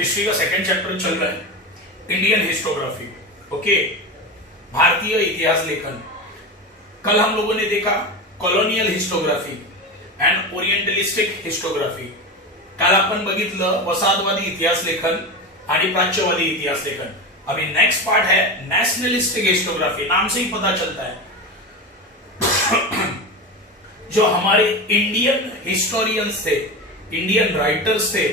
History का second chapter चल रहा है, इंडियन हिस्टोग्राफी। ओके, भारतीय इतिहास लेखन। कल हम लोगों ने देखा कॉलोनियल हिस्टोग्राफी एंड ओरिएंटलिस्टिक हिस्टोग्राफी। काल आपण बघितलं वसाहतवादी इतिहास लेखन आणि प्राच्यवादी इतिहास लेखन। अभी नेक्स्ट पार्ट है नेशनलिस्टिक हिस्टोग्राफी। नाम से ही पता चलता है जो हमारे इंडियन हिस्टोरियंस थे, इंडियन राइटर्स थे,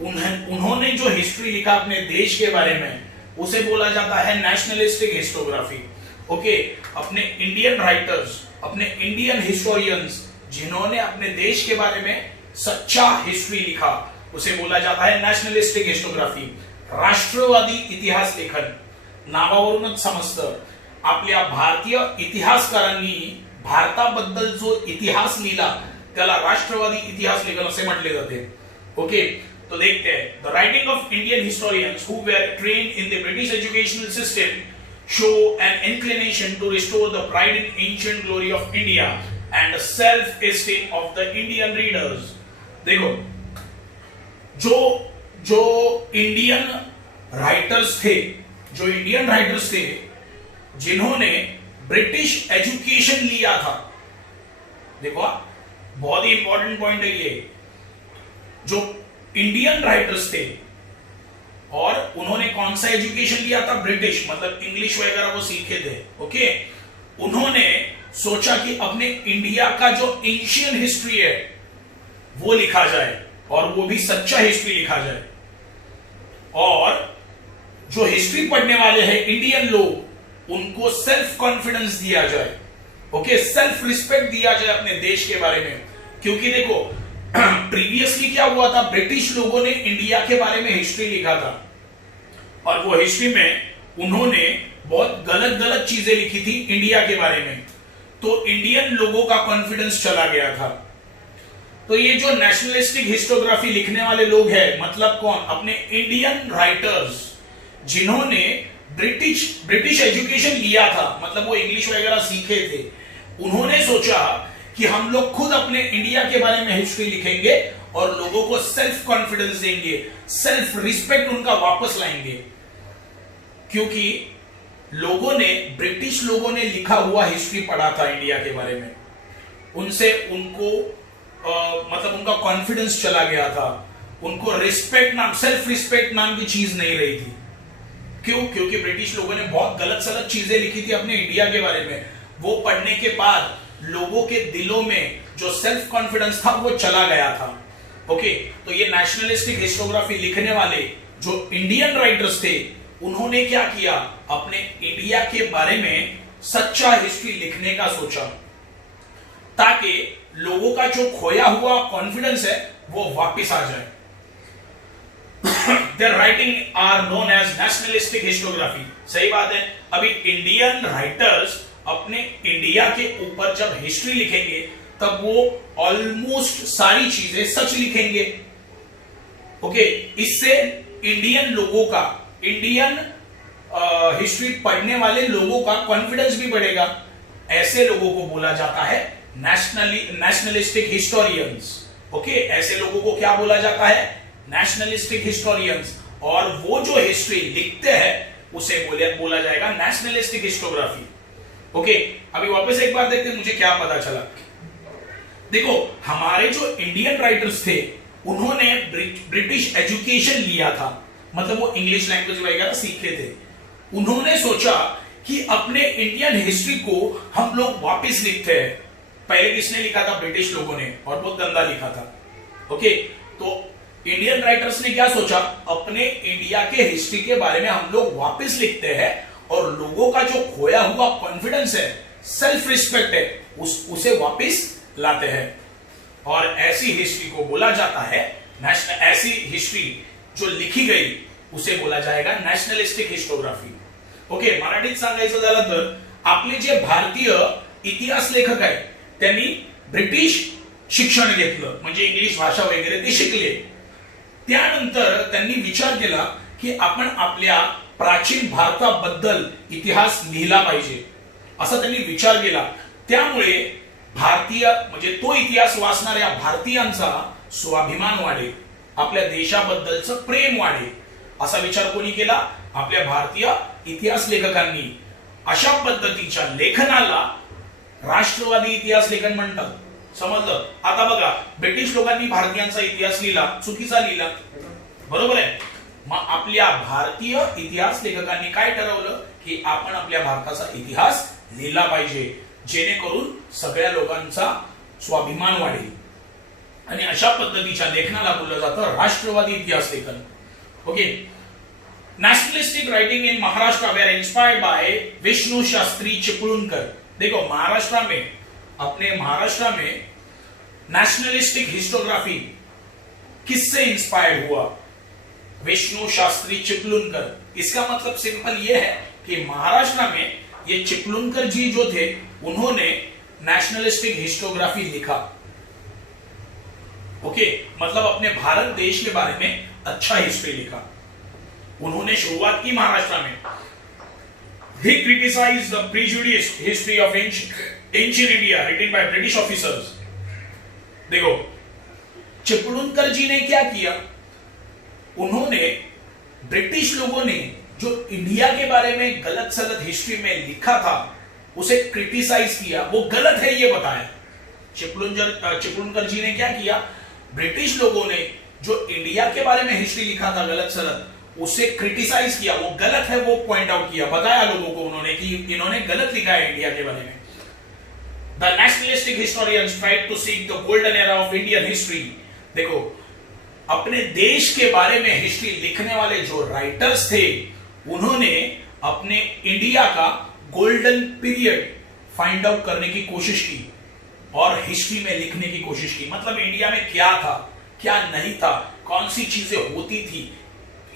उन्होंने जो हिस्ट्री लिखा अपने देश के बारे में, उसे बोला जाता है नेशनलिस्टिक हिस्टोग्राफी। ओके, अपने इंडियन राइटर्स, अपने इंडियन हिस्टोरियंस जिन्होंने अपने देश के बारे में सच्चा हिस्ट्री लिखा, उसे बोला जाता है नेशनलिस्टिक हिस्टोग्राफी। राष्ट्रवादी इतिहास लेखन नावावरूनच समजतं, आपल्या भारतीय इतिहासकारांनी भारताबद्दल जो इतिहास लिहिला त्याला राष्ट्रवादी इतिहास लेखन असे म्हटले जाते। ओके, तो देखते हैं the writing of Indian historians who were trained in the British educational system show an inclination to restore the pride in ancient glory of India and the self esteem of the Indian readers. देखो, जो Indian writers थे, जिन्होंने British education लिया था, देखो बहुत ही important point है ये, जो इंडियन राइटर्स थे और उन्होंने कौन सा एजुकेशन लिया था, ब्रिटिश, मतलब इंग्लिश वगैरह वो सीखे थे। ओके, उन्होंने सोचा कि अपने इंडिया का जो एंशियंट हिस्ट्री है वो लिखा जाए और वो भी सच्चा हिस्ट्री लिखा जाए, और जो हिस्ट्री पढ़ने वाले हैं इंडियन लोग, उनको सेल्फ कॉन्फिडेंस दिया जाए। ओके, सेल्फ रिस्पेक्ट दिया जाए अपने देश के बारे में। क्योंकि देखो प्रीवियसली क्या हुआ था, ब्रिटिश लोगों ने इंडिया के बारे में हिस्ट्री लिखा था और वो हिस्ट्री में उन्होंने बहुत गलत गलत चीजें लिखी थी इंडिया के बारे में, तो इंडियन लोगों का कॉन्फिडेंस चला गया था। तो ये जो नेशनलिस्टिक हिस्टोग्राफी लिखने वाले लोग हैं, मतलब कौन, अपने इंडियन राइटर्स जिन्होंने ब्रिटिश एजुकेशन लिया था, मतलब वो इंग्लिश वगैरह सीखे थे, उन्होंने सोचा कि हम लोग खुद अपने इंडिया के बारे में हिस्ट्री लिखेंगे और लोगों को सेल्फ कॉन्फिडेंस देंगे, सेल्फ रिस्पेक्ट उनका वापस लाएंगे। क्योंकि ब्रिटिश लोगों ने लिखा हुआ हिस्ट्री पढ़ा था इंडिया के बारे में, उनसे उनको मतलब उनका कॉन्फिडेंस चला गया था, उनको रिस्पेक्ट नाम, सेल्फ रिस्पेक्ट नाम की चीज नहीं रही थी। क्यों? क्योंकि ब्रिटिश लोगों ने बहुत गलत सलत चीजें लिखी थी अपने इंडिया के बारे में। वो पढ़ने के बाद लोगों के दिलों में जो सेल्फ कॉन्फिडेंस था वो चला गया था। ओके, तो ये नेशनलिस्टिक हिस्टोग्राफी लिखने वाले जो इंडियन राइटर्स थे, उन्होंने क्या किया, अपने इंडिया के बारे में सच्चा हिस्ट्री लिखने का सोचा, ताकि लोगों का जो खोया हुआ कॉन्फिडेंस है वो वापस आ जाए। Their writing are known as nationalistic historiography। सही बात है। अभी इंडियन राइटर्स अपने इंडिया के ऊपर जब हिस्ट्री लिखेंगे तब वो ऑलमोस्ट सारी चीजें सच लिखेंगे। ओके, इससे इंडियन लोगों का, इंडियन हिस्ट्री पढ़ने वाले लोगों का कॉन्फिडेंस भी बढ़ेगा। ऐसे लोगों को बोला जाता है नेशनलिस्टिक हिस्टोरियंस। ओके, ऐसे लोगों को क्या बोला जाता है, नेशनलिस्टिक हिस्टोरियंस। और वो जो हिस्ट्री लिखते हैं उसे बोला जाएगा नेशनलिस्टिक हिस्टोग्राफी। ओके, अभी वापस एक बार देखते हैं मुझे क्या पता चला। देखो, हमारे जो इंडियन राइटर्स थे, उन्होंने ब्रिटिश एजुकेशन लिया था, मतलब वो इंग्लिश लैंग्वेज वगैरह सीखे थे। उन्होंने सोचा कि अपने इंडियन हिस्ट्री को हम लोग वापस लिखते हैं। पहले किसने लिखा था, ब्रिटिश लोगों ने, और बहुत गंदा लिखा था। ओके, तो इंडियन राइटर्स ने क्या सोचा, अपने इंडिया के हिस्ट्री के बारे में हम लोग वापस लिखते हैं और लोगों का जो खोया हुआ कॉन्फिडेंस है, सेल्फ रिस्पेक्ट है, उसे वापस लाते हैं। और ऐसी हिस्ट्री को बोला जाता है ऐसी हिस्ट्री जो लिखी गई उसे बोला जाएगा नेशनलिस्टिक हिस्टोग्राफी। ओके, मराठीत सांगायचं झालं तर आपले जे भारतीय इतिहास लेखक आहेत त्यांनी ब्रिटिश शिक्षण घेतलं, म्हणजे इंग्लिश भाषा वगैरे ते शिकले। त्यानंतर त्यांनी विचार केला की आपण आपल्या प्राचीन भारताबद्दल इतिहास लिहिला पाहिजे, असा त्यांनी विचार केला। त्यामुळे भारतीय म्हणजे तो इतिहास वाचणाऱ्या भारतीयांचा स्वाभिमान वाढेल आपल्या देशाबद्दलचं प्रेम वाढेल असा विचार कोणी केला? आपल्या भारतीय इतिहास लेखकांनी. अशा पद्धतीच्या लेखनाला राष्ट्रवादी इतिहास लेखन म्हणतात. समजलं? आता बघा, ब्रिटिश लोकांनी भारतीयांचा इतिहास लिहिला, चुकीचा लिहिला, बरोबर आहे. मग आपल्या भारतीय इतिहास लेखकांनी काय ठरवलं की आपण आपल्या भारताचा इतिहास लिहिला पाहिजे, जेणेकरून सगळ्या लोकांचा स्वाभिमान वाढेल. आणि अशा पद्धतीच्या लेखनाला बोललं जातं राष्ट्रवादी इतिहास लेखन. Okay. Nationalistic writing in Maharashtra were inspired by Vishnu Shastri Chiplunkar. देखो, अपने महाराष्ट्र में नेशनलिस्टिक हिस्टोग्राफी किससे इंस्पायर्ड हुआ? विष्णु शास्त्री चिपळूणकर. इसका मतलब सिंपल यह है कि महाराष्ट्र में ये चिपळूणकर जी जो थे, उन्होंने नेशनलिस्टिक हिस्टोग्राफी लिखा. ओके, मतलब अपने भारत देश के बारे में अच्छा हिस्ट्री लिखा. उन्होंने शुरुआत की महाराष्ट्र में. He criticized the prejudiced history of ancient India written by British officers. देखो, चिपळूणकर जी ने क्या किया? उन्होंने ब्रिटिश लोगों ने जो इंडिया के बारे में गलत सलत हिस्ट्री में लिखा था, उसे क्रिटिसाइज किया. वो गलत है ये बताया. चिपळूणकर जी ने क्या किया? ब्रिटिश लोगों ने जो इंडिया के बारे में हिस्ट्री लिखा था गलत सलत, उसे क्रिटिसाइज किया. वो गलत है वो पॉइंट आउट किया, बताया लोगों को उन्होंने कि इन्होंने गलत लिखा है इंडिया के बारे में. The nationalistic historians tried to seek the golden era of Indian history. देखो, अपने देश के बारे में हिस्ट्री लिखने वाले जो राइटर्स थे, उन्होंने अपने इंडिया का गोल्डन पीरियड फाइंड आउट करने की कोशिश की और हिस्ट्री में लिखने की कोशिश की. मतलब इंडिया में क्या था, क्या नहीं था, कौन सी चीजें होती थी,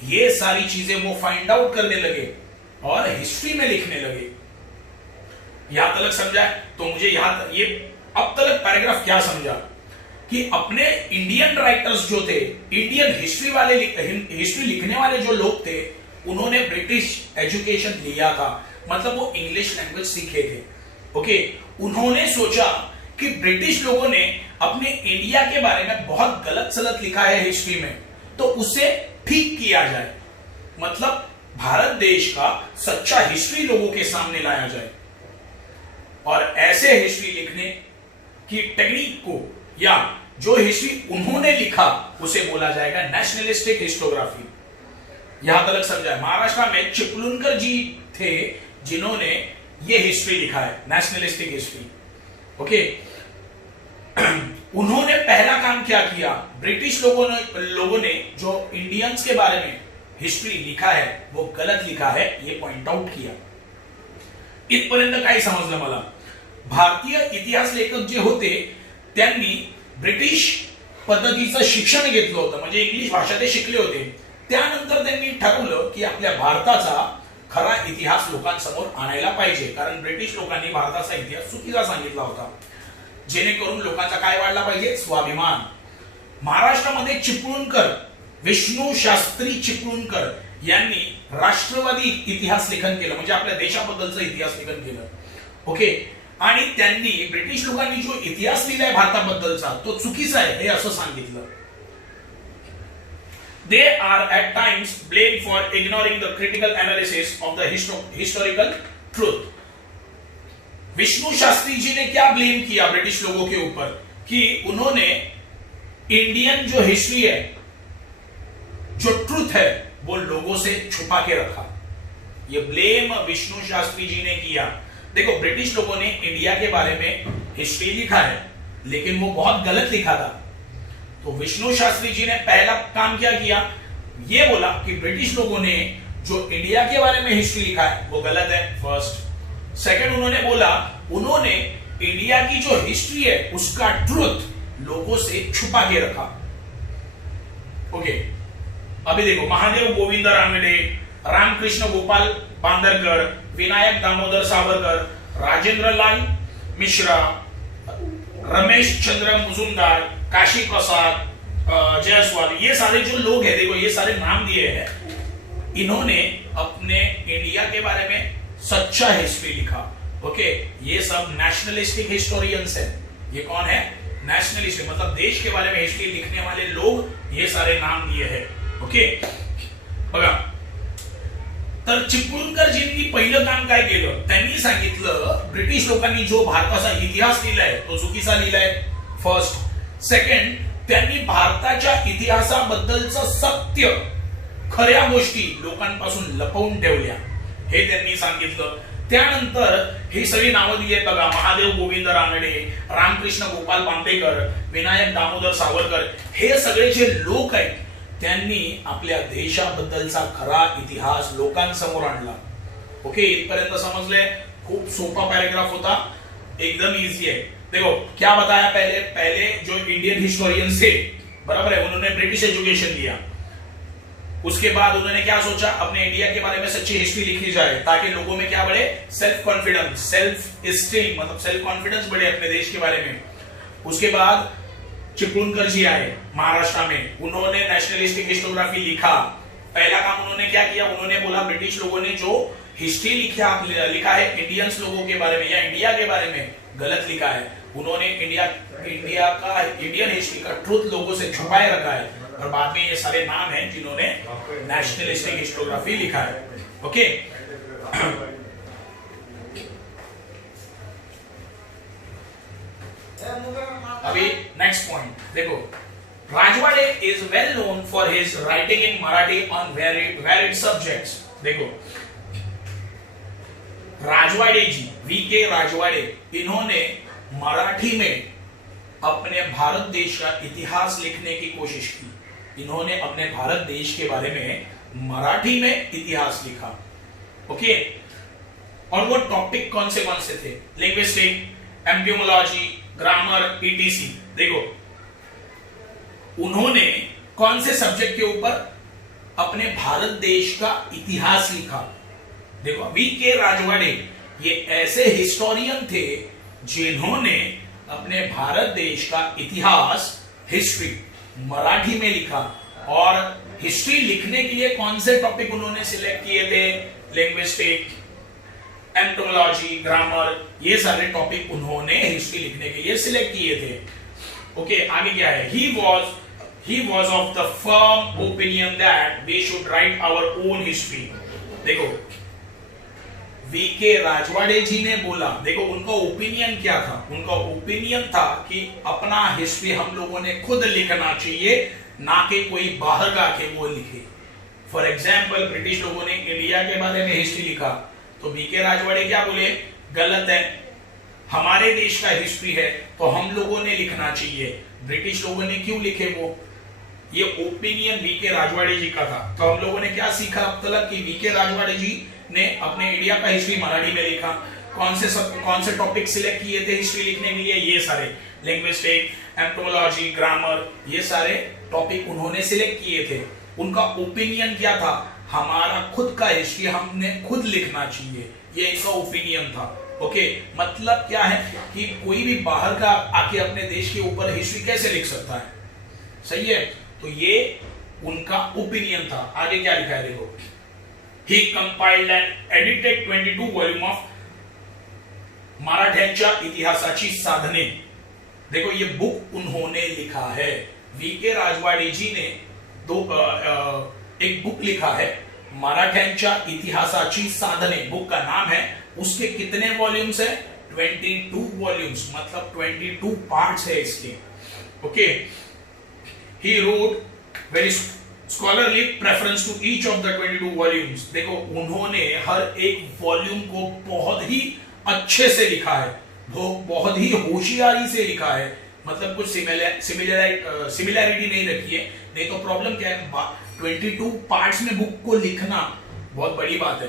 ये सारी चीजें वो फाइंड आउट करने लगे और हिस्ट्री में लिखने लगे. यहां तक समझा? तो मुझे ये अब तक पैराग्राफ क्या समझा कि अपने इंडियन राइटर्स जो थे, इंडियन हिस्ट्री लिखने वाले जो लोग थे, उन्होंने ब्रिटिश एजुकेशन लिया था. मतलब वो इंग्लिश लैंग्वेज सीखे थे. ओके. उन्होंने सोचा कि ब्रिटिश लोगों ने अपने इंडिया के बारे में बहुत गलत सलत लिखा है हिस्ट्री में, तो उसे ठीक किया जाए. मतलब भारत देश का सच्चा हिस्ट्री लोगों के सामने लाया जाए. और ऐसे हिस्ट्री लिखने की टेक्निक को, या जो हिस्ट्री उन्होंने लिखा, उसे बोला जाएगा नेशनलिस्टिक हिस्टोग्राफी. यहां तक समझा? महाराष्ट्र में चिपळूणकर जी थे जिन्होंने ये हिस्ट्री लिखा है, नेशनलिस्टिक हिस्ट्री. ओके. उन्होंने पहला काम क्या किया? ब्रिटिश लोगों ने जो इंडियंस के बारे में हिस्ट्री लिखा है वो गलत लिखा है, ये पॉइंट आउट किया. इथपर्यंत काय समजलं मला? भारतीय इतिहास लेखक जे होते त्यांनी ब्रिटिश पद्धतीचं शिक्षण घेतलं होतं, म्हणजे इंग्लिश भाषा ते शिकले होते. त्यानंतर त्यांनी ठरवलं की आपल्या भारताचा खरा इतिहास लोकांसमोर आणायला पाहिजे, कारण ब्रिटिश लोकांनी भारताचा इतिहास चुकीचा सांगितला होता, जेणेकरून लोकांचा काय वाढला पाहिजे? स्वाभिमान. महाराष्ट्रामध्ये चिपळूणकर, विष्णू शास्त्री चिपळूणकर यांनी राष्ट्रवादी इतिहास लेखन केलं, म्हणजे आपल्या देशाबद्दलचं इतिहास लेखन केलं. ओके. आणि त्यांनी ब्रिटिश लोकांनी जो इतिहास लिहिलाय भारताबद्दलचा, तो चुकीचा आहे हे असं सांगितलं. They are at times blamed for ignoring the critical analysis of the historical truth. Vishnu Shastri ji ने क्या ब्लेम किया ब्रिटिश लोगों के ऊपर? कि उन्होंने इंडियन जो हिस्ट्री है, जो ट्रुथ है, वो लोगों से छुपा के रखा. ये ब्लेम विष्णु शास्त्री जी ने किया. देखो, ब्रिटिश लोगों ने इंडिया के बारे में हिस्ट्री लिखा है, लेकिन वो बहुत गलत लिखा था. तो विष्णु शास्त्री जी ने पहला काम क्या किया? ये बोला कि ब्रिटिश लोगों ने जो इंडिया के बारे में हिस्ट्री लिखा है वो गलत है, फर्स्ट. सेकंड, उन्होंने बोला उन्होंने इंडिया की जो हिस्ट्री है उसका ट्रुथ लोगों से छुपा के रखा. ओके. अभी देखो, महादेव गोविंद रानडे, रामकृष्ण गोपाल बांदरकर, विनायक दामोदर सावरकर, राजेंद्र लाल मिश्रा, रमेश चंद्र मुजुमदार, काशी प्रसाद जायसवाल, ये सारे जो लोग हैं, देखो ये सारे नाम दिए हैं, इन्होंने अपने इंडिया के बारे में सच्चा हिस्ट्री लिखा. ओके. ये सब नेशनलिस्टिक हिस्टोरियंस है. ये कौन है? नेशनलिस्ट मतलब देश के बारे में हिस्ट्री लिखने वाले लोग ये सारे नाम दिए हैं. ओके बघा, तर चिपळूणकरजींनी पहिलं काम काय केलं, त्यांनी सांगितलं ब्रिटिश लोकांनी जो भारताचा इतिहास लिहिलाय तो चुकीचा लिहिलाय. फर्स्ट. सेकंड, त्यांनी भारताच्या इतिहासाबद्दलचं सत्य, खऱ्या गोष्टी लोकांपासून लपवून ठेवल्या हे त्यांनी सांगितलं. त्यानंतर ही सगळी नावं दिली आहेत बघा, महादेव गोविंद रानडे, रामकृष्ण गोपाल बांदेकर, विनायक दामोदर सावरकर, हे सगळे जे लोक आहेत त्यांनी आपल्या देशाबद्दलचा खरा इतिहास लोकांसमोर आणला. ओके, इथपर्यंत समजले? खूप सोपा पॅराग्राफ होता, एकदम इजी है. देखो क्या बताया पहले, पहले जो इंडियन हिस्टोरियंस थे, बराबर है, उन्होंने ब्रिटिश एजुकेशन दिया. उसके बाद उन्होंने क्या सोचा, अपने इंडिया के बारे में सच्ची हिस्ट्री लिखी जाए ताकि लोगों में क्या बढ़े, सेल्फ कॉन्फिडेंस, सेल्फ स्टीम, मतलब सेल्फ कॉन्फिडेंस बढ़े अपने देश के बारे में. उसके बाद चिपळूणकर जी आए महाराष्ट्र में, उन्होंने नेशनलिस्टिक हिस्टोग्राफी लिखा. पहला काम उन्होंने क्या किया, उन्होंने बोला ब्रिटिश लोगों ने जो हिस्ट्री लिखा है इंडियंस लोगों के बारे में या इंडिया के बारे में गलत लिखा है. उन्होंने इंडियन हिस्ट्री का ट्रुथ लोगों से छुपाए रखा है और बाद में ये सारे नाम हैं जिन्होंने नेशनलिस्टिक हिस्टोग्राफी लिखा है. ओके, अभी नेक्स्ट पॉइंट देखो. Rajwade is well known for his writing in Marathi on varied subjects. देखो राजवाड़े जी, वी.के. राजवाड़े, इन्होंने मराठी में अपने भारत देश का इतिहास लिखने की कोशिश की. इन्होंने अपने भारत देश के बारे में मराठी में इतिहास लिखा. ओके, और वो टॉपिक कौन से थे, लिंग्विस्टिक, एंटियोमोलॉजी, ग्रामर, ईटीसी. देखो उन्होंने कौन से सब्जेक्ट के ऊपर अपने भारत देश का इतिहास लिखा. देखो वी.के. राजवाड़े ये ऐसे हिस्टोरियन थे जिन्होंने अपने भारत देश का इतिहास, हिस्ट्री मराठी में लिखा. और हिस्ट्री लिखने के लिए कौन से टॉपिक उन्होंने सिलेक्ट किए थे, लिंग्विस्टिक, एंटोमोलॉजी, ग्रामर, ये सारे टॉपिक उन्होंने हिस्ट्री लिखने के लिए सिलेक्ट किए थे. ओके, आगे क्या है, he was of the firm opinion that we should write our own history. देखो वी.के. राजवाड़े जी ने बोला, देखो उनका ओपिनियन क्या था, उनका ओपिनियन था कि अपना हिस्ट्री हम लोगों ने खुद लिखना चाहिए, ना कि कोई बाहर का आके वो लिखे. फॉर एग्जाम्पल ब्रिटिश लोगों ने इंडिया के बारे में हिस्ट्री लिखा तो वी.के. राजवाड़े क्या बोले, गलत है, हमारे देश का हिस्ट्री है तो हम लोगों ने लिखना चाहिए, ब्रिटिश लोगों ने क्यों लिखे वो. ये ओपिनियन वी.के. राजवाड़े जी का था. तो हम लोगों ने क्या सीखा अब तक कि वी.के. राजवाड़े जी ने अपने इंडिया का हिस्ट्री मराठी में लिखा. कौन से टॉपिक सिलेक्ट किए थे हिस्ट्री लिखने के लिए, ये सारे लिंग्विस्टिक, एंटोमोलॉजी, ग्रामर, ये सारे टॉपिक उन्होंने सिलेक्ट किए थे. उनका ओपिनियन क्या था, हमारा खुद का हिस्ट्री हमने खुद लिखना चाहिए, ये इनका ओपिनियन था. ओके, मतलब क्या है कि कोई भी बाहर का आके अपने देश के ऊपर हिस्ट्री कैसे लिख सकता है. सही है, तो ये उनका ओपिनियन था. आगे क्या लिखा है देखो, he compiled and edited 22 volume of मराठ्यांच्या इतिहासाची साधने. देखो ये बुक उन्होंने लिखा है, वी.के. राजवाड़े जी ने एक बुक लिखा है मराठ्यांच्या इतिहासाची साधने, बुक का नाम है. उसके कितने वॉल्यूम्स है, 22 वॉल्यूम्स, मतलब 22 पार्ट्स है इसके. Okay, he wrote very scholarly preference to each of the 22 volumes. देखो उन्होंने हर एक वॉल्यूम को बहुत ही अच्छे से लिखा है, वो बहुत ही होशियारी से लिखा है, मतलब कुछ सिमिलैरिटी नहीं रखी है. नहीं तो प्रॉब्लम क्या है, 22 पार्ट्स में बुक को लिखना बहुत बड़ी बात है.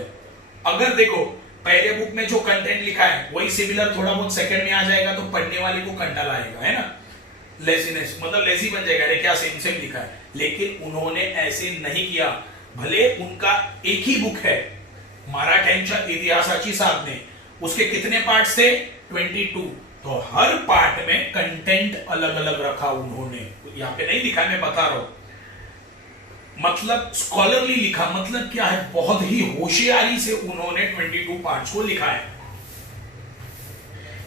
अगर देखो पहले बुक में जो कंटेंट लिखा है वही सिमिलर थोड़ा बहुत सेकंड में आ जाएगा तो पढ़ने वाले को कंटाला आएगा, है ना, लेजीनेस, मतलब लेजी बन जाएगा, अरे क्या सेम सेम लिखा है. लेकिन उन्होंने ऐसे नहीं किया. भले उनका एक ही बुक है मराठ्यांच्या इतिहासाची साधने, उसके कितने पार्ट्स थे, 22, तो हर पार्ट में कंटेंट अलग अलग रखा उन्होंने. यहाँ पे नहीं लिखा, मैं बता रहा हूं, मतलब स्कॉलरली लिखा, मतलब क्या है, बहुत ही होशियारी से उन्होंने 22 पार्ट्स को लिखा है.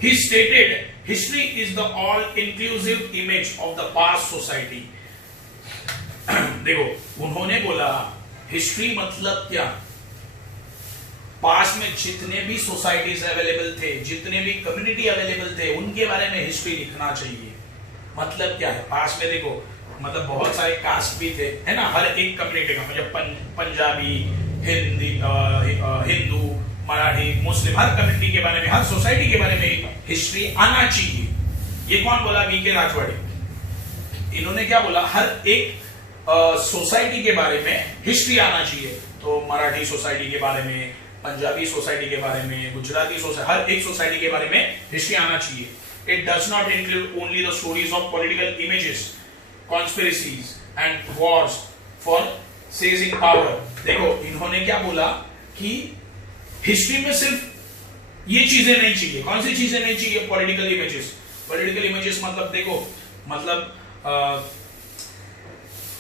He stated history is the all inclusive image of the past society. देखो उन्होंने बोला हिस्ट्री मतलब क्या, पास्ट में जितने भी सोसाइटीज अवेलेबल थे, जितने भी कम्युनिटी अवेलेबल थे, उनके बारे में हिस्ट्री लिखना चाहिए। मतलब क्या है, पास्ट में देखो मतलब बहुत सारे कास्ट भी थे, है ना, हर एक कम्युनिटी का, मतलब पंजाबी, हिंदी, हिंदू, मराठी, मुस्लिम, हर कम्युनिटी के बारे में, हर सोसाइटी के बारे में हिस्ट्री आना चाहिए। ये कौन बोला? वीके राजवाड़े। इन्होंने क्या बोला? हर एक सोसाइटी के बारे में हिस्ट्री आना चाहिए। तो मराठी सोसाइटी के बारे में, पंजाबी सोसाइटी के बारे में, गुजराती सोसाइटी, हर एक सोसाइटी के बारे में हिस्ट्री आना चाहिए। It does not include only the stories of political images, conspiracies and wars for seizing power। देखो इन्होंने क्या बोला कि हिस्ट्री में सिर्फ ये चीजें नहीं चाहिए। कौन सी चीजें नहीं चाहिए? Political images. पॉलिटिकल इमेजेस मतलब देखो, मतलब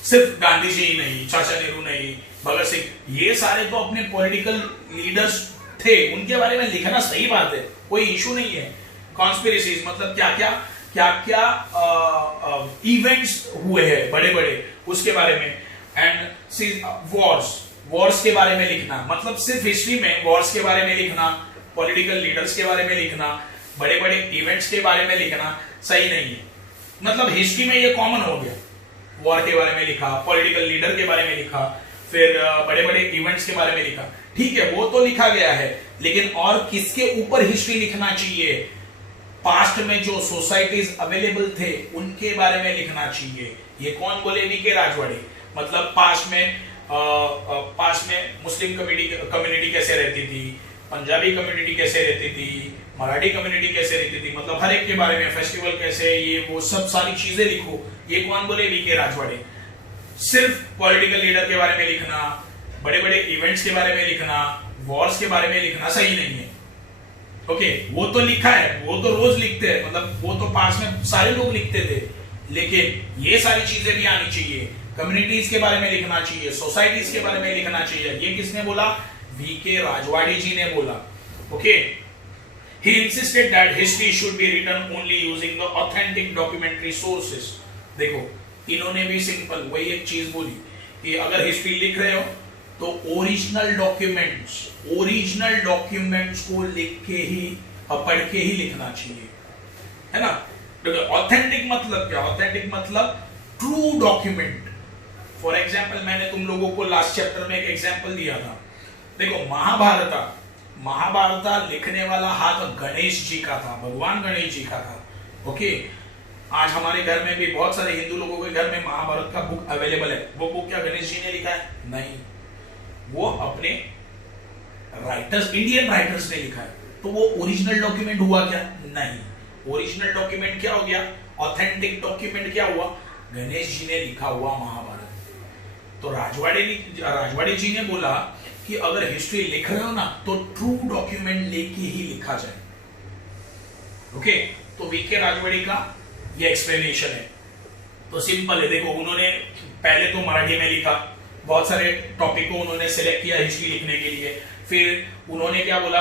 सिर्फ गांधी जी ही नहीं, चाचा नेहरू नहीं, भगत सिंह, ये सारे तो अपने पॉलिटिकल लीडर्स थे, उनके बारे में लिखना सही बात है, कोई इशू नहीं है। कॉन्स्पिरेसीज मतलब क्या क्या इवेंट्स हुए हैं बड़े बड़े, उसके बारे में। एंड वॉर्स के बारे में लिखना, मतलब सिर्फ हिस्ट्री में वॉर्स के बारे में लिखना, पॉलिटिकल लीडर्स के बारे में लिखना, बड़े बड़े इवेंट्स के बारे में लिखना सही नहीं है। मतलब हिस्ट्री में ये कॉमन हो गया, वॉर के बारे में लिखा, पॉलिटिकल लीडर के बारे में लिखा, फिर बड़े बड़े इवेंट्स के बारे में लिखा, ठीक है, वो तो लिखा गया है, लेकिन और किसके ऊपर हिस्ट्री लिखना चाहिए? पास्ट में जो सोसाइटीज अवेलेबल थे उनके बारे में लिखना चाहिए। ये कौन बोले? वीके राजवाड़े। मतलब पास्ट में मुस्लिम कम्युनिटी कैसे रहती थी, पंजाबी कम्युनिटी कैसे रहती थी, मराठी कम्युनिटी कैसे रहती थी, मतलब हर एक के बारे में, फेस्टिवल कैसे, ये वो सब सारी चीजें लिखो। ये कौन बोले? वीके राजवाड़े। सिर्फ पॉलिटिकल लीडर के बारे में लिखना, बड़े बड़े इवेंट्स के बारे में लिखना, वॉर्स के बारे में लिखना सही नहीं है। ओके, वो तो लिखा है, वो तो रोज लिखते हैं, मतलब वो तो पास में सारे लोग लिखते थे, लेकिन ये सारी चीजें भी आनी चाहिए। कम्युनिटीज के बारे में लिखना चाहिए, सोसाइटीज के बारे में लिखना चाहिए। ये किसने बोला? वीके राजवाड़े जी ने बोला। Okay, he insisted that history should be written only using the authentic documentary sources। देखो इन्होंने भी सिंपल वही एक चीज बोली कि अगर हिस्ट्री लिख रहे हो तो ओरिजिनल डॉक्यूमेंट्स को लिख के ही, पढ़ के ही लिखना चाहिए, है ना। ऑथेंटिक मतलब क्या? ऑथेंटिक मतलब ट्रू डॉक्यूमेंट। फॉर एग्जाम्पल मैंने तुम लोगों को लास्ट चैप्टर में एक एग्जाम्पल दिया था। देखो महाभारत लिखने वाला हाथ गणेश जी का था, भगवान गणेश जी का था। ओके, आज हमारे घर में भी बहुत सारे हिंदू लोगों के घर में महाभारत का बुक अवेलेबल है। वो बुक क्या गणेश जी ने लिखा है? नहीं, वो अपने राइटर्स, इंडियन राइटर्स ने लिखा है। तो वो ओरिजिनल डॉक्यूमेंट हुआ क्या? नहीं। ओरिजिनल डॉक्यूमेंट क्या हो गया? ऑथेंटिक डॉक्यूमेंट क्या हुआ? गणेश जी ने लिखा हुआ महाभारत। तो राजवाड़े जी ने बोला कि अगर हिस्ट्री लिख रहे हो ना तो ट्रू डॉक्यूमेंट लेके ही लिखा जाए। ओके, तो वीके राजवाड़े का ये एक्सप्लेनेशन है। तो सिंपल है, देखो उन्होंने पहले तो मराठी में लिखा, बहुत सारे टॉपिक को उन्होंने सिलेक्ट किया हिस्ट्री लिखने के लिए। फिर उन्होंने क्या बोला?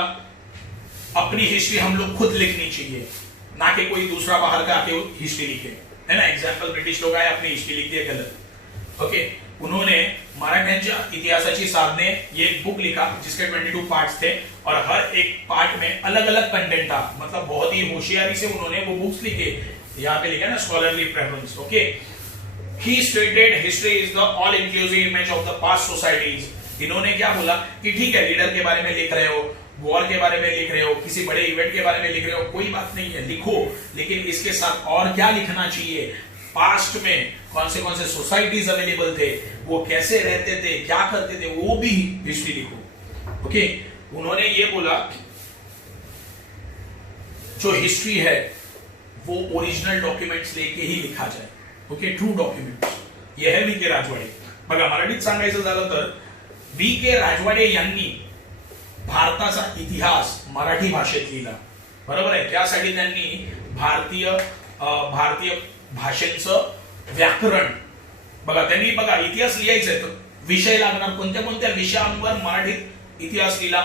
अपनी हिस्ट्री हम लोग खुद लिखनी चाहिए, ना कि कोई दूसरा बाहर का आके हिस्ट्री लिखे, है ना। एग्जाम्पल ब्रिटिश लोग आए, अपनी हिस्ट्री लिख दिया गलत। ओके, उन्होंने मराठ्यांच्या इतिहासाची साधने ये बुक लिखा जिसके 22 पार्ट्स थे और हर एक पार्ट में अलग अलग कंटेंट था। मतलब बहुत ही होशियारी से उन्होंने वो बुक्स लिखे। यहाँ पे लिखा ना scholarly preference. Okay, he stated history is the all inclusive image of the past societies. इन्होंने क्या बोला कि ठीक है, लीडर के बारे में लिख रहे हो, वॉर के बारे में लिख रहे हो, किसी बड़े इवेंट के बारे में लिख रहे हो, कोई बात नहीं है, लिखो, लेकिन इसके साथ और क्या लिखना चाहिए? पास्ट में कौन से सोसाइटीज अवेलेबल थे, वो कैसे रहते थे, क्या करते थे, वो भी हिस्ट्री लिखो। ओके, उन्होंने ये बोला जो हिस्ट्री है वो ओरिजिनल डॉक्युमेंट्स लेके ही लिखा जाए। Okay, true documents. ये है वीके राजवाड़े। बघा, मराठीत सांगायचं झालं तर वीके राजवाड़े यांनी भारताचा इतिहास मराठी भाषेत लिहिला। बरोबर आहे? त्यासाठी त्यांनी भारतीय भाषेचं व्याकरण, बघा त्यांनी बघा इतिहास लिहायचा आहे तर विषय लागणार, कोणत्या कोणत्या विषयांवर मराठीत इतिहास लिहिला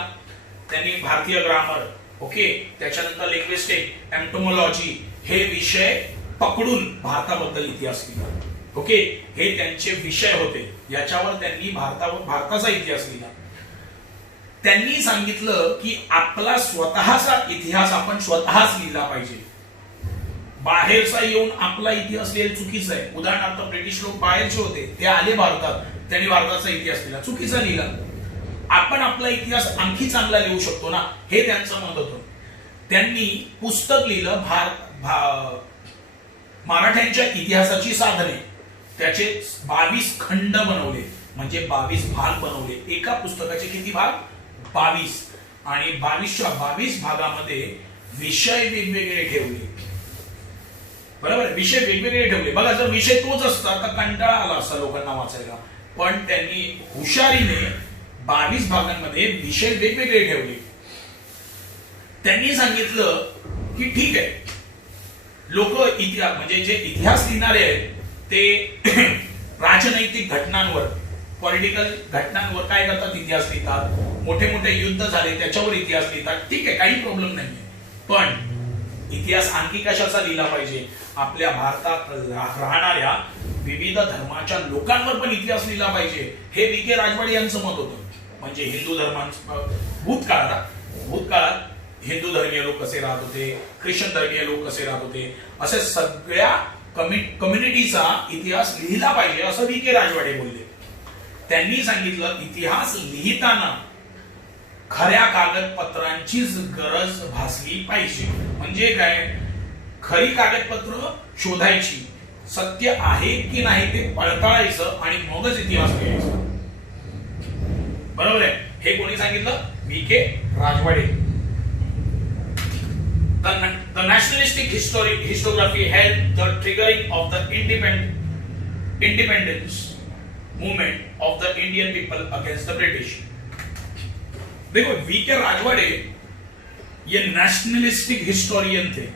त्यांनी? भारतीय ग्रामर, ओके, त्याच्यानंतर लिंग्विस्टिक, एंटोमोलॉजी, हे विषय पकडून भारताबद्दल इतिहास लिहिला. ओके, हे त्यांचे विषय होते, याच्यावर त्यांनी भारताचा इतिहास लिहिला. त्यांनी सांगितलं की आपला स्वतःचा इतिहास आपण स्वतःच लिहिला पाहिजे. बाहेरचा येऊन आपला इतिहास लिहिलं चुकीचं आहे. उदाहरणार्थ ब्रिटिश लोक बाहेरचे होते, ते आले भारतात, त्यांनी भारताचा इतिहास लिहिला, चुकीचा लिहिला. आपण आपला इतिहास आणखी चांगला लिहू शकतो ना, हे त्यांचं मत होतं. त्यांनी पुस्तक लिहिलं मराठ्यांच्या इतिहासाची साधने. त्याचे 22 खंड बनवले, म्हणजे 22 भाग बनवले. एका पुस्तकाचे किती भाग? 22. आणि 22 भागामध्ये विषय वेगवेगळे ठेवले. बरोबर, विषय वेगवेगळे ठेवले. बघा, जर विषय तोच असता तर कंटाळा आला असता लोकांना वाचायला. पण त्यांनी हुशारीने 22 भागांमध्ये विषय वेगवेगळे ठेवले. त्यांनी सांगितलं की ठीक आहे, लोक इतिहास म्हणजे जे इतिहास लिहिणारे आहेत ते राजनैतिक घटनांवर, पॉलिटिकल घटनांवर काय करतात? इतिहास लिहितात. मोठे मोठे युद्ध झाले त्याच्यावर इतिहास लिहितात. ठीक आहे, काही प्रॉब्लेम नाहीये. पण इतिहास आणखी कशाचा लिहिला पाहिजे? आपल्या भारतात राहणाऱ्या विविध धर्माच्या लोकांवर पण इतिहास लिहिला पाहिजे. हे वी.के. राजवाडे यांचं मत होतं. म्हणजे हिंदू धर्मांचं भूतकाळात हिंदू धर्मीय लोक कसे राहत होते, ख्रिश्चन धर्मीय लोक कसे राहत होते, असे सगळ्या कम्युनिटीचा इतिहास लिहिला पाहिजे, असं वी.के. राजवाडे बोलले. त्यांनी सांगितलं इतिहास लिहिताना खऱ्या कागदपत्रांचीच गरज भासली पाहिजे. म्हणजे काय? खरी कागदपत्र शोधायची, सत्य आहे की नाही ते पडताळायचं आणि मगच इतिहास लिहायचा. बरोबर आहे. हे कोणी सांगितलं? VK. Rajwade. The nationalistic historiography helped the triggering of the independence movement of the Indian people against the British. देखो, वी.के. राजवाड़े ये नेशनलिस्टिक हिस्टोरियन थे.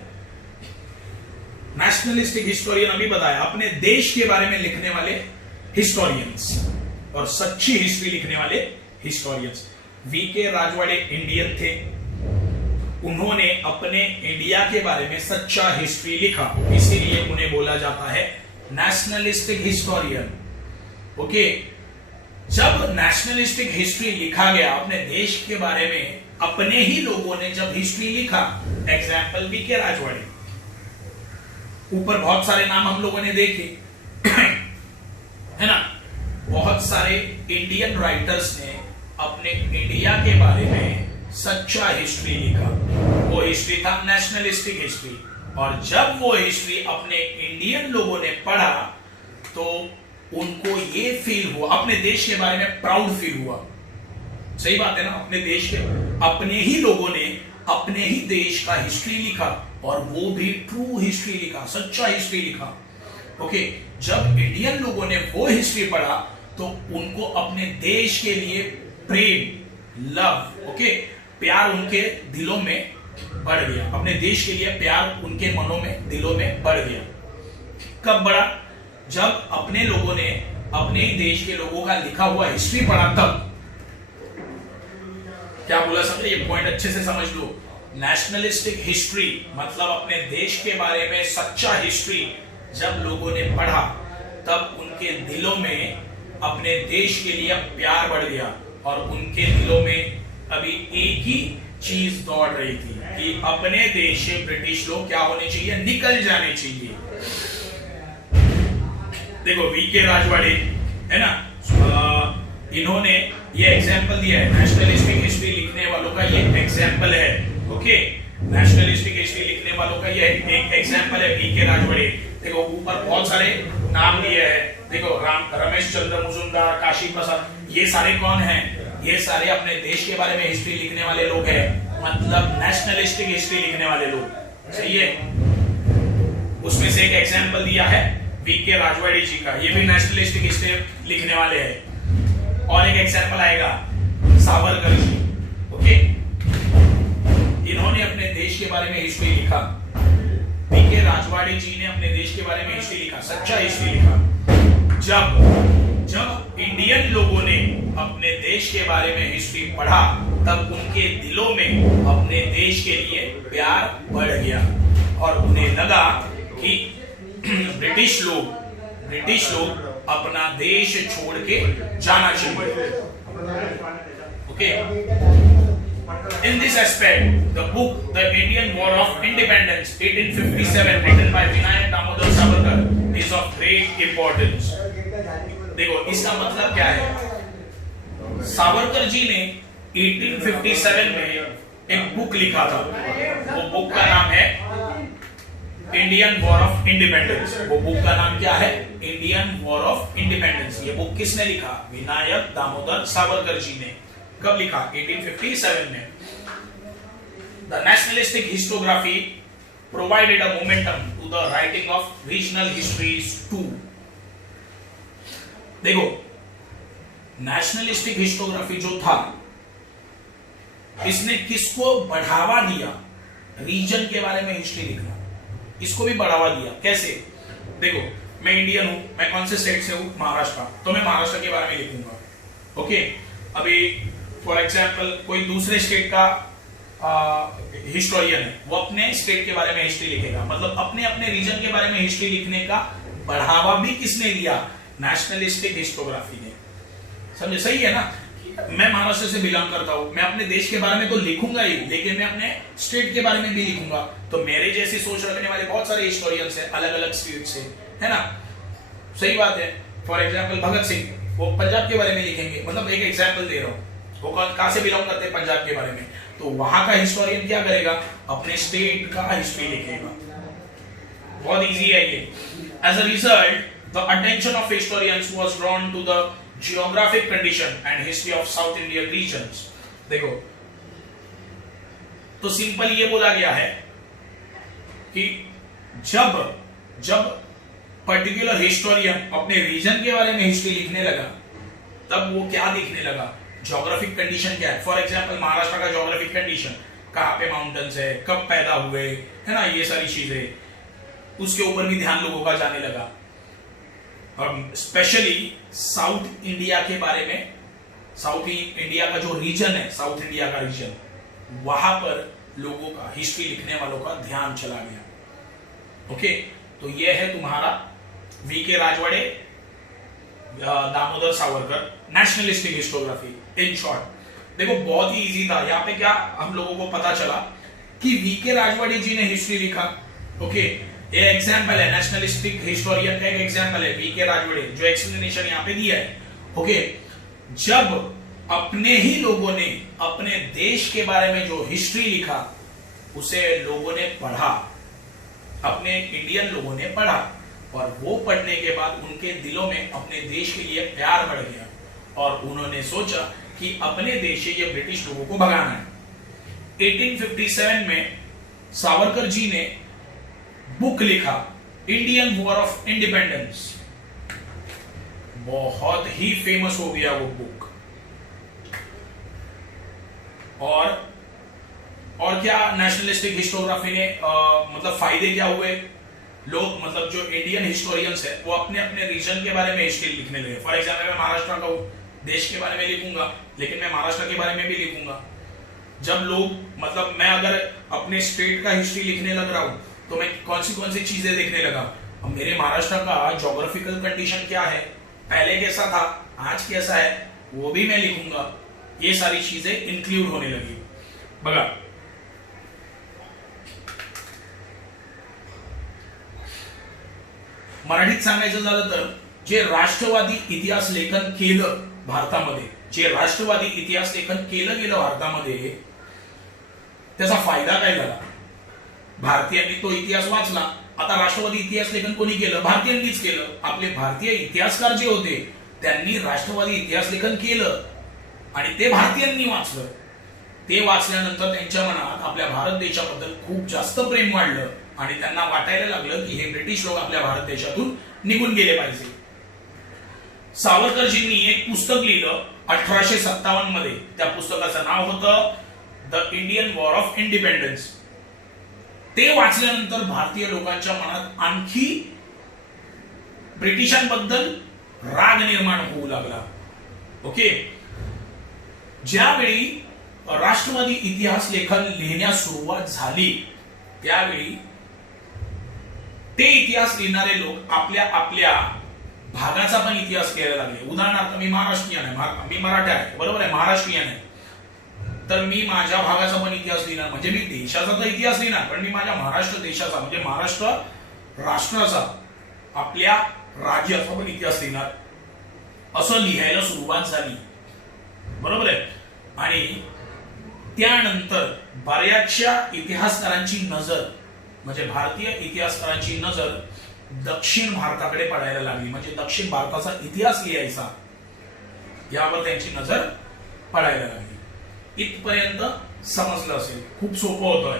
नेशनलिस्टिक हिस्टोरियन अभी बताया, अपने देश के बारे में लिखने वाले हिस्टोरियंस और सच्ची हिस्ट्री लिखने वाले हिस्टोरियंस. वी.के. राजवाड़े इंडियन थे. उन्होंने अपने इंडिया के बारे में सच्चा हिस्ट्री लिखा, इसीलिए उन्हें बोला जाता है नेशनलिस्टिक हिस्टोरियन. ओके, जब नेशनलिस्टिक हिस्ट्री लिखा गया, अपने देश के बारे में अपने ही लोगों ने जब हिस्ट्री लिखा, एग्जाम्पल वी.के. राजवाड़े. ऊपर बहुत सारे नाम हम लोगों ने देखे है ना. बहुत सारे इंडियन राइटर्स ने अपने इंडिया के बारे में सच्चा हिस्ट्री लिखा. वो हिस्ट्री था नेशनलिस्टिक हिस्ट्री. और जब वो हिस्ट्री अपने इंडियन लोगों ने पढ़ा तो उनको ये फील हुआ, अपने देश के बारे में प्राउड फील हुआ. सही बात है ना. अपने देश के, अपने ही लोगों ने अपने ही देश का हिस्ट्री लिखा, और वो भी ट्रू हिस्ट्री लिखा, सच्चा हिस्ट्री लिखा. ओके, जब इंडियन लोगों ने वो हिस्ट्री पढ़ा तो उनको अपने देश के लिए प्रेम, लव, ओके, प्यार उनके दिलों में बढ़ गया. अपने देश के लिए प्यार उनके मनों में, दिलों में बढ़ गया. कब बढ़ा? जब अपने लोगों ने अपने ही देश के लोगों का लिखा हुआ हिस्ट्री पढ़ा. तब क्या बोला समझे? ये पॉइंट अच्छे से समझ लो. नेशनलिस्टिक हिस्ट्री मतलब अपने देश के बारे में सच्चा हिस्ट्री जब लोगों ने पढ़ा, तब उनके दिलों में अपने देश के लिए प्यार बढ़ गया. और उनके दिलों में अभी एक ही चीज दौड़ रही थी कि अपने देश से ब्रिटिश लोग क्या होने चाहिए? निकल जाने चाहिए. देखो, वी.के. राजवाड़े है ना, इन्होंने ये एग्जाम्पल दिया है. नेशनलिस्टिक हिस्ट्री लिखने वालों का ये एग्जाम्पल है. ओके, नेशनलिस्टिक हिस्ट्री लिखने वालों का ये एक एग्जाम्पल है वी.के. राजवाड़े. देखो, ऊपर बहुत सारे नाम दिए हैं. देखो, रमेश चंद्र मुजुमदार, काशी प्रसाद, ये सारे कौन हैं? ये सारे अपने देश के बारे में हिस्ट्री लिखने वाले लोग हैं. मतलब नेशनलिस्टिक हिस्ट्री लिखने वाले लोग. सही है. उसमें से एक एग्जाम्पल दिया है वी.के. राजवाड़े जी का, ये भी नेशनलिस्टिक हिस्ट्री लिखने वाले हैं. और एक एग्जाम्पल आएगा सावरकर जी. ओके, इन्होंने अपने देश के बारे में हिस्ट्री लिखा. वी.के. राजवाड़े जी ने अपने देश के बारे में हिस्ट्री लिखा, सच्चा हिस्ट्री लिखा. जब इंडियन लोगों ने अपने देश के बारे में हिस्ट्री पढ़ा, तब उनके दिलों में अपने देश के लिए प्यार बढ़ गया. और उन्हें लगा कि ब्रिटिश लोग अपना देश छोड़ के जाना चाहिए। Okay, in this aspect, the book The Indian War of Independence 1857 written by Vinayak Damodar Savarkar is of great importance। देखो इसका मतलब क्या है, सावरकर जी ने 1857 में एक बुक लिखा था, वो बुक का नाम है इंडियन वॉर ऑफ इंडिपेंडेंस। वो बुक का नाम क्या है? Indian war of independence. ये बुक किसने लिखा? विनायक दामोदर सावरकर जी ने। कब लिखा? 1857 में। The nationalistic historiography provided a momentum to the writing of regional histories too। देखो, नेशनलिस्टिक हिस्टोग्राफी जो था, इसने किसको बढ़ावा दिया? रीजन के बारे में हिस्ट्री लिखना, इसको भी बढ़ावा दिया। कैसे? देखो, मैं इंडियन हूं, मैं कौन से स्टेट से हूं? महाराष्ट्र, तो मैं महाराष्ट्र के बारे में लिखूंगा। ओके, अभी फॉर एग्जाम्पल कोई दूसरे स्टेट का हिस्टोरियन है, वो अपने स्टेट के बारे में हिस्ट्री लिखेगा। मतलब अपने अपने रीजन के बारे में हिस्ट्री लिखने का बढ़ावा भी किसने दिया? नेशनलिस्टिक हिस्टोग्राफी ने। समझे? सही है ना? मैं महाराष्ट्र से बिलोंग करता हूं, मैं अपने देश के बारे में तो लिखूंगा ही, लेकिन मैं अपने स्टेट के बारे में भी लिखूंगा। तो मेरे जैसी सोच रखने वाले बहुत सारे हिस्टोरियंस हैं अलग अलग स्टेट से, है ना? सही बात है। फॉर एग्जाम्पल भगत सिंह, वो पंजाब के बारे में लिखेंगे। मतलब एक एग्जाम्पल दे रहा हूं, वो कहां से बिलोंग करते हैं? पंजाब के बारे में। तो वहां का हिस्टोरियन क्या करेगा? अपने स्टेट का हिस्ट्री लिखेगा। बहुत इजी है ये। As a result, the attention of historians was drawn to the geographic condition and history of south Indian regions. देखो, तो सिंपल ये बोला गया है कि जब पर्टिकुलर हिस्टोरियन अपने रीजन के बारे में हिस्ट्री लिखने लगा, तब वो क्या लिखने लगा? ज्योग्राफिक कंडीशन क्या है? फॉर एग्जांपल महाराष्ट्र का ज्योग्राफिक कंडीशन, कहां पे माउंटेन्स है, कब पैदा हुए, है ना, ये सारी चीजें, उसके ऊपर भी ध्यान लोगों का जाने लगा। स्पेशली साउथ इंडिया के बारे में, साउथ इंडिया का जो रीजन है, साउथ इंडिया का रीजन, वहां पर लोगों का, हिस्ट्री लिखने वालों का ध्यान चला गया। ओके, तो ये है तुम्हारा V K Rajwade, Damodar Savarkar, nationalistic historiography in short. देखो बहुत ही इजी था। यहाँ पे क्या हम लोगों को पता चला कि वीके राजवाड़े जी ने हिस्ट्री लिखा। ओके, ये एग्जांपल है, नेशनलिस्टिक हिस्टोरियन का एक एग्जांपल है वीके राजवाड़े, जो एक्सप्लेनेशन यहाँ पे दिया है। ओके, जब अपने ही लोगों ने अपने देश के बारे में जो हिस्ट्री लिखा, उसे लोगों ने पढ़ा, अपने इंडियन लोगों ने पढ़ा, और वो पढ़ने के बाद उनके दिलों में अपने देश के लिए प्यार बढ़ गया, और उन्होंने सोचा कि अपने देश से ये ब्रिटिश लोगों को भगाना है। 1857 में सावरकर जी ने बुक लिखा, इंडियन वॉर ऑफ इंडिपेंडेंस। बहुत ही फेमस हो गया वो बुक। और क्या नेशनलिस्टिक हिस्टोग्राफी ने मतलब फायदे क्या हुए? लोग, मतलब जो इंडियन हिस्टोरियंस है, वो अपने अपने रीजन के बारे में हिस्ट्री लिखने लगे। फॉर एग्जाम्पल मैं महाराष्ट्र का हूं, देश के बारे में लिखूंगा, लेकिन मैं महाराष्ट्र के बारे में भी लिखूंगा। जब लोग, मतलब मैं अगर अपने स्टेट का हिस्ट्री लिखने लग रहा हूं, तो मैं कौन सी चीजें देखने लगा? अब मेरे महाराष्ट्र का ज्योग्राफिकल कंडीशन क्या है, पहले कैसा था, आज कैसा है, वो भी मैं लिखूंगा। ये सारी चीजें इंक्लूड होने लगी। बघा, मराठीत सांगायचं झालं तर, जे राष्ट्रवादी इतिहास लेखन केलं भारतामध्ये, जे राष्ट्रवादी इतिहास लेखन केलं गेलं भारतामध्ये, त्याचा फायदा काय झाला? भारतीयांनी तो इतिहास वाचला। आता राष्ट्रवादी इतिहास लेखन कोणी केलं? भारतीयांनीच केलं। आपले भारतीय इतिहासकार जे होते, त्यांनी राष्ट्रवादी इतिहास लेखन केलं आणि ते भारतीयांनी वाचलं। ते वाचल्यानंतर त्यांच्या मनात आपल्या भारत देशाबद्दल खूप जास्त प्रेम वाढलं आणि त्यांना वाटायला लागलं की हे ब्रिटिश लोक आपल्या भारत देशातून निघून गेले पाहिजे। सावरकरजींनी एक पुस्तक लिहिलं 1857 मध्ये। त्या पुस्तकाचं नाव होतं the Indian war of independence. ते वाचल्यानंतर भारतीय लोकांच्या मनात आणखी ब्रिटिशांबद्दल राग निर्माण होऊ लागला। ओके, ज्यावेळी राष्ट्रवादी इतिहास लेखन लिहिण्यास सुरुवात झाली, त्यावेळी ते इतिहास लिहिणारे लोक आपल्या आपल्या भागाचा पण इतिहास लिहायला लागले. उदाहरणार्थ मी महाराष्ट्रीयन आहे, मी मराठा आहे, बरोबर आहे, महाराष्ट्रीयन आहे, तर मी माझ्या भागाचा पण इतिहास लिहिणार, म्हणजे मी देशाचा तर इतिहास लिहिणार, पण मी माझ्या महाराष्ट्र देशाचा म्हणजे महाराष्ट्र राष्ट्राचा, आपल्या राज्याचा पण इतिहास लिहिणार, असं लिहायला सुरुवात झाली. बरोबर आहे. आणि त्यानंतर बऱ्याचशा इतिहासकारांची नजर, म्हणजे भारतीय इतिहासकारांची नजर दक्षिण भारताकडे पडायला लागली, म्हणजे दक्षिण भारताचा इतिहास लिहायचा यावर त्यांची नजर पडायला लागली. इथपर्यंत समजलं असेल, खूप सोपं होतंय.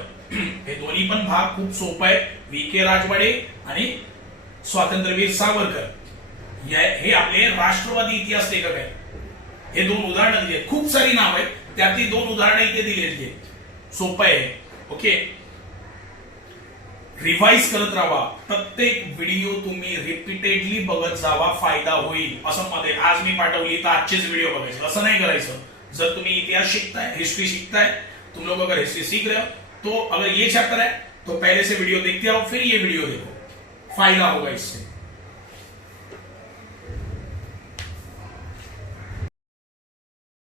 हे दोन्ही पण भाग खूप सोपं आहे. V.K. राजवाडे आणि स्वातंत्र्यवीर सावरकर हे आपले राष्ट्रवादी इतिहास लेखक आहेत. हे दोन उदाहरणं दिली, खूप सारी नाव आहेत, त्यातली दोन उदाहरणं इथे दिलेली आहेत. सोपं आहे. ओके, रिवाइज करत राहा. प्रत्येक व्हिडिओ तुम्ही रिपीटेडली बघत जावा, फायदा होईल. असं मध्ये आज मी पाठवली तर आजचेच व्हिडिओ बघायचे असं नाही करायचं. जर तुम्ही इतिहास शिखता है, हिस्ट्री सीखता है, तुम लोग अगर हिस्ट्री सीख रहे हो तो अगर ये चैप्टर है तो पहले से वीडियो देखते आओ, फिर ये वीडियो देखो, फायदा होगा इससे.